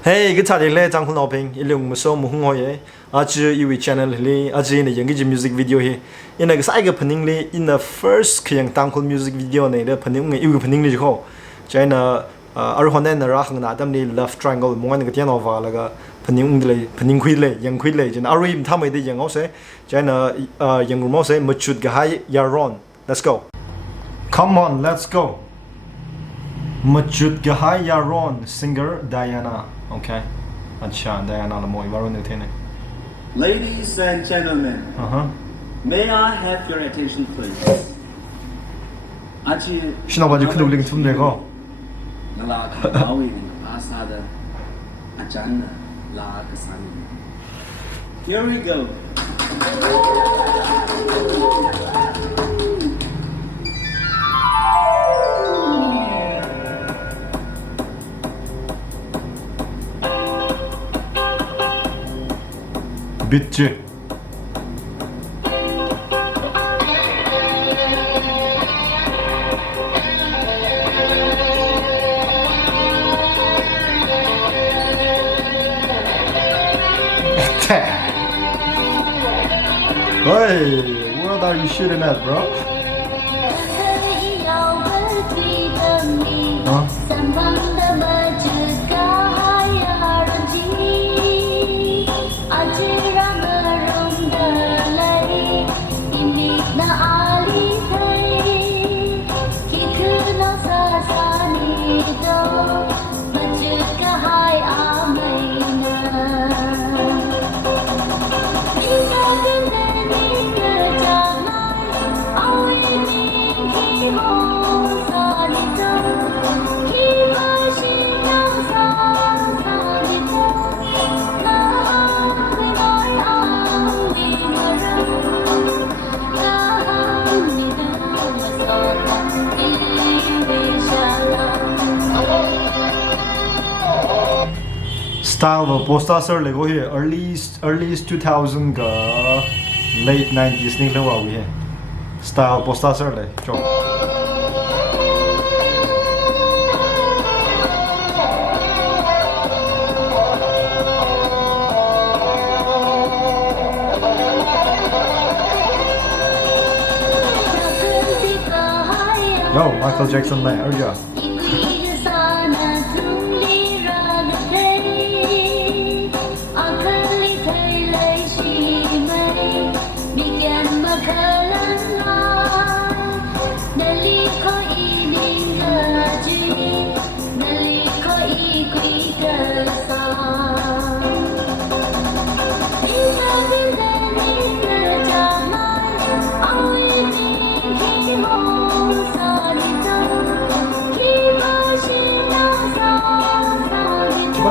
Hey, good morning, le Tangkhul Noping. Ilung muso muhung hoye. Aji iwi channel le. Aji ne yangi music video he. Ina ga sai ga paning le in the first kyang Tangkhul music video ne le paning nge iwi paning le jo. China arhonen na ra khang na dam ni love triangle mo nge tian ova la ga paning le paning khui le yang khui le jin arim thamai de yang ose. China yang mo se Machut Kahai Yaron. Let's go. Come on, let's go. Machut Kahai Yaron, singer Diana. Okay. Acha, Diana la moi varon ne thene. Ladies and gentlemen, may I have your attention, please? Shina ba ju khuduk ling thum de ko. Nala ka bawi ni asada achan la ka san. Here we go. Bitch. Hey, what are you shooting at, bro? Style of poster sir le go here early 2000 ka late 90s ni lo wa we style poster sir le cho Yo, Michael Jackson le arja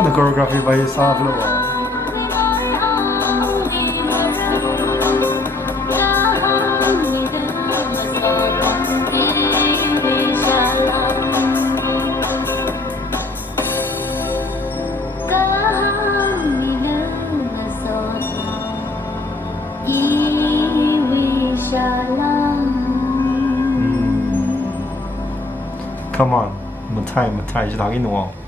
the choreography by Sav Lowa. Come on, matai, just talking no.